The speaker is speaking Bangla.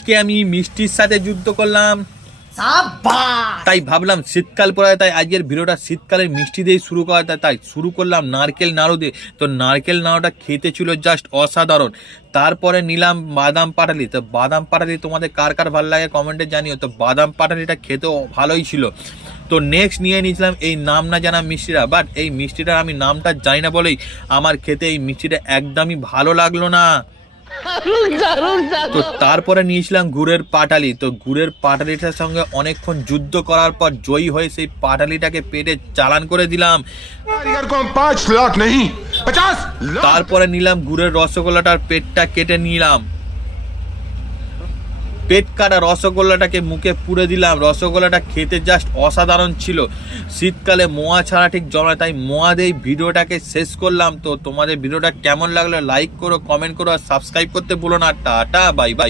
আজকে আমি মিষ্টির সাথে যুদ্ধ করলাম, তাই ভাবলাম শীতকাল পড়ে, তাই আজকের ভিডিওটা শীতকালের মিষ্টি দিয়ে শুরু করা, তাই শুরু করলাম নারকেল নাড়ু দিয়ে। তো নারকেল নাড়ুটা খেতে ছিল জাস্ট অসাধারণ। তারপরে নিলাম বাদাম পাটালি। তো বাদাম পাটালি তোমাদের কার কার ভালো লাগে কমেন্টে জানিও। তো বাদাম পাটালিটা খেতেও ভালোই ছিল। তো নেক্সট নিয়ে নিয়েছিলাম এই নাম না জানা মিষ্টিটা, বাট এই মিষ্টিটার আমি নামটা জানি না বলেই আমার খেতে এই মিষ্টিটা একদমই ভালো লাগলো না। তো তারপরে নিয়েছিলাম গুড়ের পাটালি। তো গুড়ের পাটালিটার সঙ্গে অনেকক্ষণ যুদ্ধ করার পর জয়ী হয়ে সেই পাটালিটাকে পেটে চালান করে দিলাম। তারপরে নিলাম গুড়ের রসগোল্লাটার পেটটা কেটে নিলাম, পেট কাটা রসগোল্লাটাকে মুখে পুরে দিলাম। রসগোল্লাটা খেতে জাস্ট অসাধারণ ছিল। শীতকালে মোয়া ছাড়া ঠিক জমে, তাই মোয়া দিয়ে ভিডিওটাকে শেষ করলাম। তো তোমাদের ভিডিওটা কেমন লাগলো লাইক করো, কমেন্ট করো আর সাবস্ক্রাইব করতে ভুলো না। Tata, bye bye.